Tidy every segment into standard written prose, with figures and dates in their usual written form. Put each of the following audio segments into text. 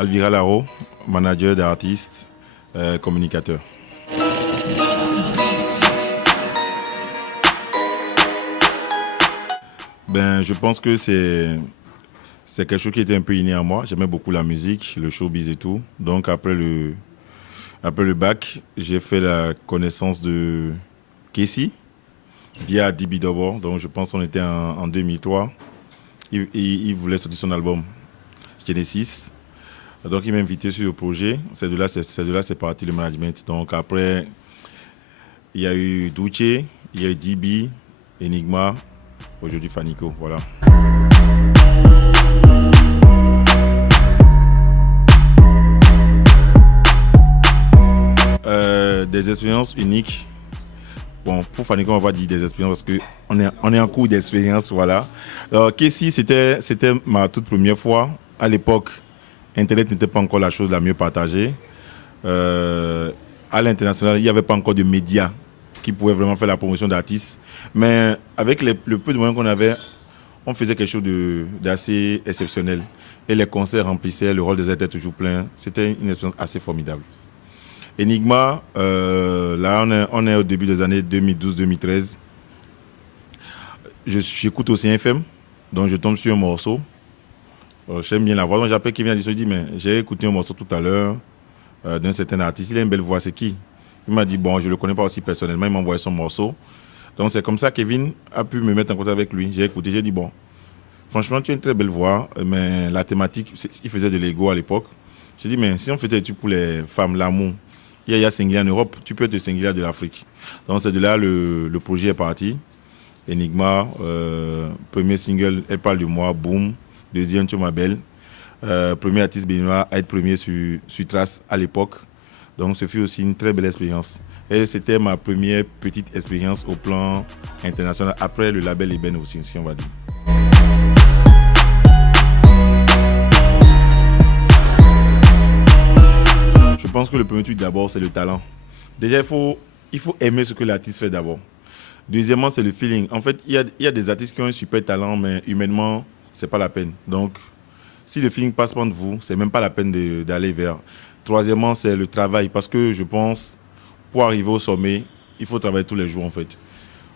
Alvira Laro, manager d'artistes, communicateur. Je pense que c'est quelque chose qui était un peu inné à moi. J'aimais beaucoup la musique, le showbiz et tout. Donc après le bac, j'ai fait la connaissance de Kessie via DB d'abord. Donc je pense qu'on était en 2003. Il voulait sortir son album Genesis. Donc il m'a invité sur le projet. C'est de là c'est parti le management. Donc après, il y a eu Duce, il y a eu DB, Enigma, aujourd'hui Fanico. Voilà. Des expériences uniques. Bon, pour Fanico, on va dire des expériences parce qu'on est en cours d'expérience. Voilà. Alors, Kessie, c'était ma toute première fois. À l'époque, Internet n'était pas encore la chose la mieux partagée. À l'international, il n'y avait pas encore de médias qui pouvaient vraiment faire la promotion d'artistes. Mais avec le peu de moyens qu'on avait, on faisait quelque chose d'assez exceptionnel. Et les concerts remplissaient, le rôle des artistes était toujours plein. C'était une expérience assez formidable. Enigma, là on est au début des années 2012-2013. J'écoute aussi FM, donc je tombe sur un morceau. J'aime bien la voix, donc j'appelle Kevin et je dis mais j'ai écouté un morceau tout à l'heure d'un certain artiste, il a une belle voix, c'est qui? Il m'a dit bon, je ne le connais pas aussi personnellement, il m'a envoyé son morceau. Donc c'est comme ça que Kevin a pu me mettre en contact avec lui. J'ai écouté, j'ai dit bon, franchement tu as une très belle voix, mais la thématique, il faisait de l'ego à l'époque. J'ai dit mais si on faisait des études pour les femmes, l'amour, il y a singulier en Europe, tu peux être singulier de l'Afrique. Donc c'est de là le projet est parti. Enigma, premier single, Elle parle de moi, boum. Deuxième, Tu ma belle. Premier artiste béninois à être premier sur Trace à l'époque. Donc ce fut aussi une très belle expérience. Et c'était ma première petite expérience au plan international, après le label Eben aussi, si on va dire. Je pense que le premier truc d'abord, c'est le talent. Déjà, il faut aimer ce que l'artiste fait d'abord. Deuxièmement, c'est le feeling. En fait, il y a des artistes qui ont un super talent, mais humainement, c'est pas la peine. Donc, si le feeling passe pas de vous, c'est même pas la peine d'aller vers. Troisièmement, c'est le travail. Parce que je pense, pour arriver au sommet, il faut travailler tous les jours, en fait.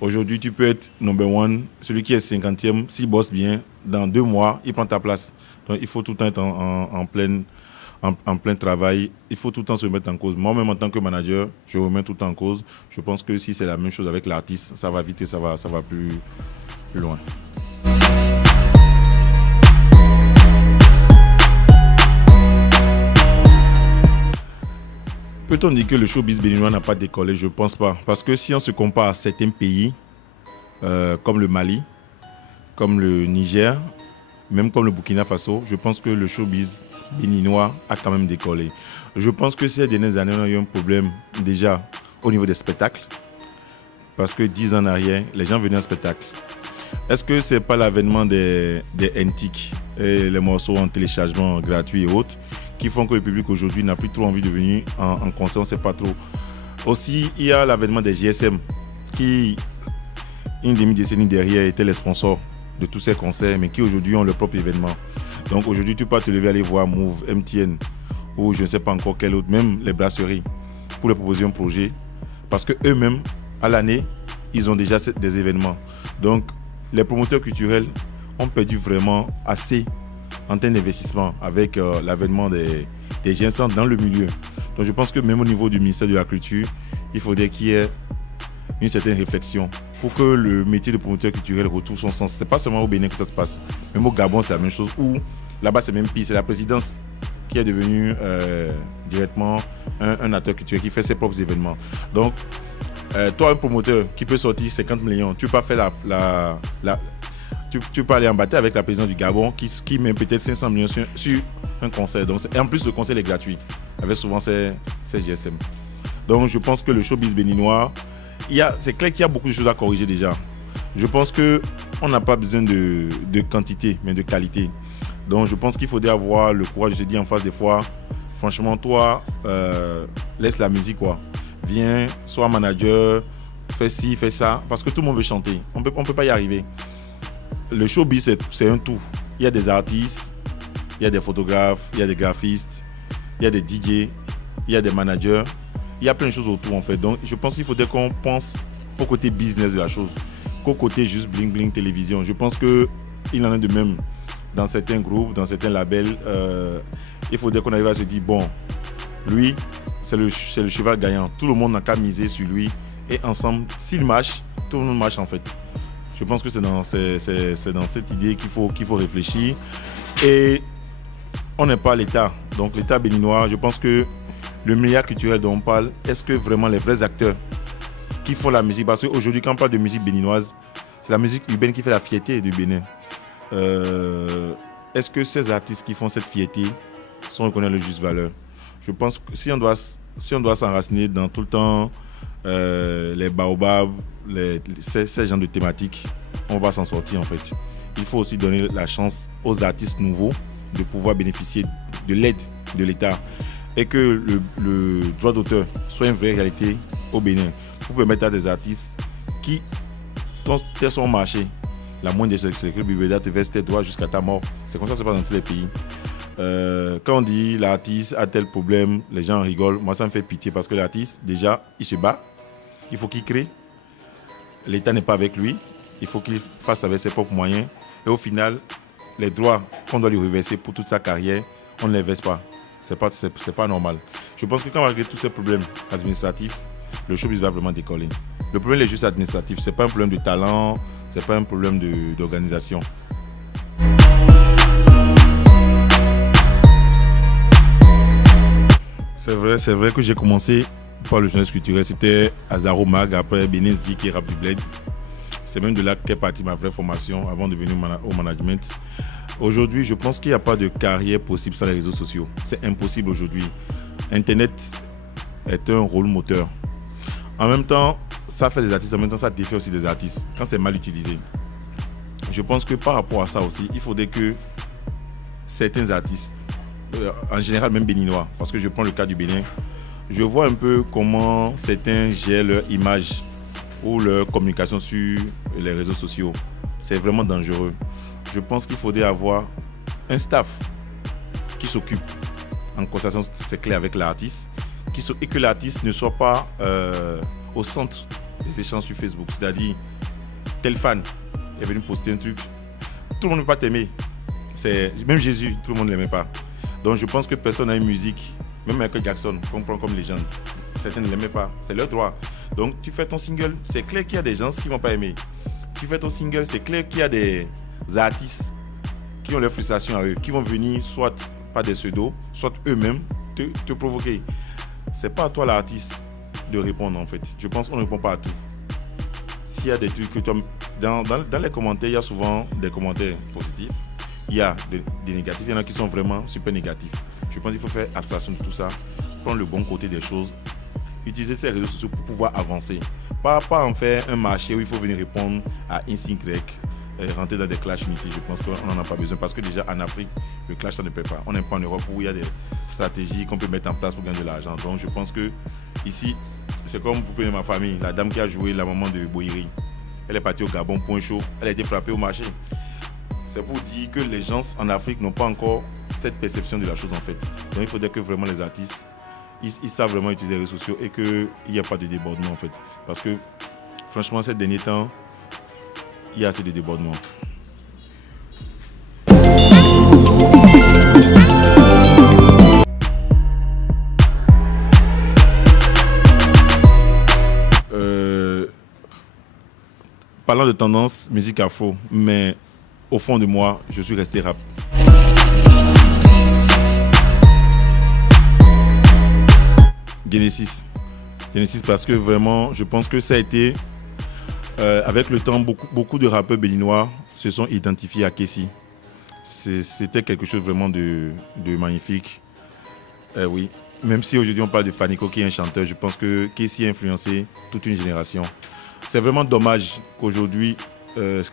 Aujourd'hui, tu peux être number one, celui qui est 50e, s'il bosse bien, dans 2 mois, il prend ta place. Donc, il faut tout le temps être en plein travail, il faut tout le temps se remettre en cause. Moi-même, en tant que manager, je remets tout le temps en cause. Je pense que si c'est la même chose avec l'artiste, ça va vite et ça va plus loin. Peut-on dire que le showbiz béninois n'a pas décollé? Je ne pense pas. Parce que si on se compare à certains pays, comme le Mali, comme le Niger, même comme le Burkina Faso, je pense que le showbiz béninois a quand même décollé. Je pense que ces dernières années, on a eu un problème déjà au niveau des spectacles. Parce que 10 ans en arrière, les gens venaient en spectacle. Est-ce que ce n'est pas l'avènement des NTIC et les morceaux en téléchargement gratuit et autres qui font que le public aujourd'hui n'a plus trop envie de venir en concert, on ne sait pas trop. Aussi, il y a l'avènement des GSM qui, une demi-décennie derrière, étaient les sponsors de tous ces concerts, mais qui aujourd'hui ont leur propre événement. Donc aujourd'hui, tu peux te lever aller voir Move, MTN ou je ne sais pas encore quel autre, même les brasseries, pour leur proposer un projet. Parce qu'eux-mêmes, à l'année, ils ont déjà des événements. Donc les promoteurs culturels ont perdu vraiment assez en termes d'investissement avec l'avènement des GSM dans le milieu. Donc je pense que même au niveau du ministère de la Culture, il faudrait qu'il y ait une certaine réflexion pour que le métier de promoteur culturel retrouve son sens. Ce n'est pas seulement au Bénin que ça se passe. Même au Gabon, c'est la même chose. Ou là-bas, c'est même pire. C'est la présidence qui est devenue directement un acteur culturel qui fait ses propres événements. Donc, toi, un promoteur qui peut sortir 50 millions, tu peux pas faire tu peux aller en bataille avec la présidence du Gabon qui met peut-être 500 millions sur un concert. Donc, et en plus, le concert est gratuit, avec souvent ces GSM. Donc, je pense que le showbiz béninois, c'est clair qu'il y a beaucoup de choses à corriger déjà. Je pense qu'on n'a pas besoin de quantité, mais de qualité. Donc, je pense qu'il faudrait avoir le courage de se dire en face des fois, franchement, toi, laisse la musique, quoi. Viens, sois manager, fais ci, fais ça, parce que tout le monde veut chanter. On peut pas y arriver. Le showbiz, c'est un tout. Il y a des artistes il y a des photographes, il y a des graphistes, il y a des DJ, il y a des managers, il y a plein de choses autour en fait. Donc je pense qu'il faudrait qu'on pense au côté business de la chose, qu'au côté juste bling bling télévision. Je pense qu'il en est de même dans certains groupes, dans certains labels. Il faudrait qu'on arrive à se dire, bon, lui, c'est le cheval gagnant. Tout le monde n'a qu'à miser sur lui. Et ensemble, s'il marche, tout le monde marche en fait. Je pense que c'est dans cette idée qu'il faut réfléchir. Et on n'est pas l'État. Donc l'État béninois, je pense que le milliard culturel dont on parle, est-ce que vraiment les vrais acteurs qui font la musique, parce qu'aujourd'hui quand on parle de musique béninoise, c'est la musique urbaine qui fait la fierté du Bénin. Est-ce que ces artistes qui font cette fierté sont reconnus à leur juste valeur? Je pense que si on doit s'enraciner dans tout le temps les baobabs, ces genres de thématiques, on va s'en sortir en fait. Il faut aussi donner la chance aux artistes nouveaux de pouvoir bénéficier de l'aide de l'État et que le droit d'auteur soit une vraie réalité au Bénin pour permettre à des artistes qui tel son marché, la moindre des choses, c'est que le Bibéda te verse tes droits jusqu'à ta mort. C'est comme ça que ça se passe dans tous les pays. Quand on dit l'artiste a tel problème, les gens rigolent. Moi, ça me fait pitié parce que l'artiste, déjà, il se bat. Il faut qu'il crée. L'État n'est pas avec lui. Il faut qu'il fasse avec ses propres moyens. Et au final, les droits qu'on doit lui reverser pour toute sa carrière, on ne les verse pas. C'est pas normal. Je pense que quand malgré tous ces problèmes administratifs, le showbiz va vraiment décoller. Le problème est juste administratif. Ce n'est pas un problème de talent, ce n'est pas un problème d'organisation. C'est vrai que j'ai commencé par le jeunesse culturel. C'était Azaro Mag, après Benezi qui est Rap du Bled. C'est même de là qu'est partie ma vraie formation avant de venir au management. Aujourd'hui, je pense qu'il n'y a pas de carrière possible sans les réseaux sociaux. C'est impossible aujourd'hui. Internet est un rôle moteur. En même temps, ça fait des artistes, en même temps, ça défait aussi des artistes quand c'est mal utilisé. Je pense que par rapport à ça aussi, il faudrait que certains artistes, en général même béninois, parce que je prends le cas du Bénin, je vois un peu comment certains gèrent leur image ou leur communication sur les réseaux sociaux. C'est vraiment dangereux. Je pense qu'il faudrait avoir un staff qui s'occupe en conversation, c'est clair, avec l'artiste, et que l'artiste ne soit pas au centre des échanges sur Facebook. C'est-à-dire, tel fan est venu poster un truc, tout le monde ne peut pas t'aimer. Même Jésus, tout le monde ne l'aimait pas. Donc je pense que personne n'a une musique, même Michael Jackson, qu'on prend comme légende. Certains ne l'aimaient pas, c'est leur droit. Donc tu fais ton single, c'est clair qu'il y a des gens qui ne vont pas aimer. Tu fais ton single, c'est clair qu'il y a des artistes qui ont leur frustration à eux, qui vont venir soit par des pseudos, soit eux-mêmes te provoquer. C'est pas à toi l'artiste de répondre en fait. Je pense qu'on ne répond pas à tout. S'il y a des trucs que tu as, dans les commentaires, il y a souvent des commentaires positifs. Il y a des négatifs, il y en a qui sont vraiment super négatifs. Je pense qu'il faut faire abstraction de tout ça, prendre le bon côté des choses, utiliser ces réseaux sociaux pour pouvoir avancer. Pas en faire un marché où il faut venir répondre à Instinct Grec, rentrer dans des clashs inutiles. Je pense qu'on n'en a pas besoin parce que déjà en Afrique, le clash ça ne paie pas. On n'est pas en Europe où il y a des stratégies qu'on peut mettre en place pour gagner de l'argent. Donc je pense que ici, c'est comme vous prenez ma famille, la dame qui a joué la maman de Boiri. Elle est partie au Gabon pour un show, elle a été frappée au marché. C'est pour dire que les gens en Afrique n'ont pas encore cette perception de la chose en fait. Donc il faudrait que vraiment les artistes, ils savent vraiment utiliser les réseaux sociaux et qu'il n'y a pas de débordement en fait. Parce que franchement, ces derniers temps, il y a assez de débordements. Parlant de tendance, musique afro, mais au fond de moi, je suis resté rap. Genesis parce que vraiment, je pense que ça a été, avec le temps, beaucoup de rappeurs béninois se sont identifiés à Kessi. C'était quelque chose vraiment de magnifique. Oui, même si aujourd'hui on parle de Fanico qui est un chanteur, je pense que Kessi a influencé toute une génération. C'est vraiment dommage qu'aujourd'hui,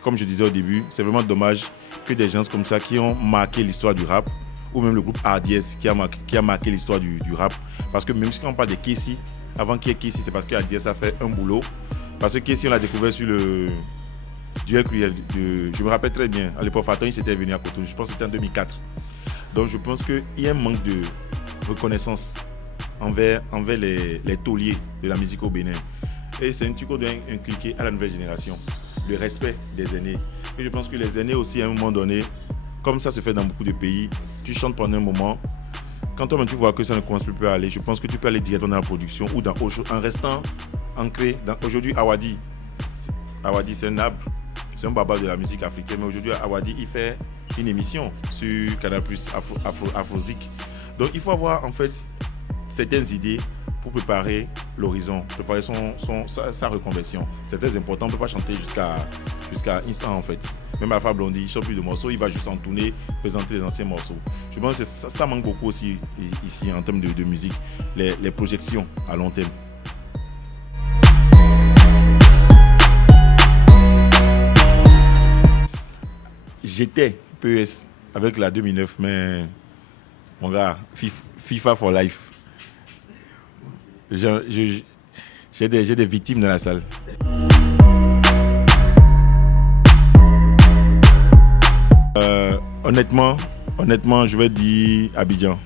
comme je disais au début, c'est vraiment dommage que des gens comme ça qui ont marqué l'histoire du rap, ou même le groupe RDS qui a marqué l'histoire du rap. Parce que même si on parle de Kessi, avant qu'il y ait Kessi, c'est parce que RDS a fait un boulot. Parce que Kessi, on l'a découvert sur le duel cruel. Je me rappelle très bien, à l'époque, Faton, il s'était venu à Cotonou, je pense que c'était en 2004. Donc je pense qu'il y a un manque de reconnaissance envers les tauliers de la musique au Bénin. Et c'est un truc qu'on doit inculquer à la nouvelle génération, le respect des aînés. Et je pense que les aînés aussi, à un moment donné, comme ça se fait dans beaucoup de pays, tu chantes pendant un moment. Quand toi-même tu vois que ça ne commence plus à aller, je pense que tu peux aller directement dans la production ou en restant ancré. Aujourd'hui, Awadi, c'est un arbre, c'est un baba de la musique africaine. Mais aujourd'hui, Awadi, il fait une émission sur Canal+, Afrozik. Donc il faut avoir en fait certaines idées pour préparer l'horizon, préparer sa reconversion. C'est très important, on ne peut pas chanter jusqu'à instant en fait. Même Alpha Blondy, il ne chante plus de morceaux, il va juste en tourner, présenter les anciens morceaux. Je pense que ça manque beaucoup aussi ici en termes de musique, les projections à long terme. J'étais PES avec la 2009, mais mon gars, FIFA for life. J'ai des victimes dans la salle. Honnêtement, je vais dire Abidjan.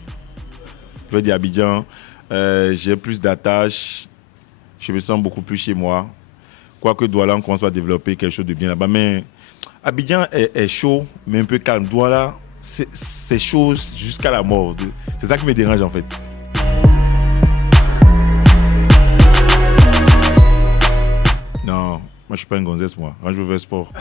J'ai plus d'attaches. Je me sens beaucoup plus chez moi. Quoique Douala, on commence à développer quelque chose de bien là-bas. Mais Abidjan est chaud, mais un peu calme. Douala, c'est chaud jusqu'à la mort. C'est ça qui me dérange en fait. Non, moi je suis pas un gonzesse moi. Quand je veux faire sport.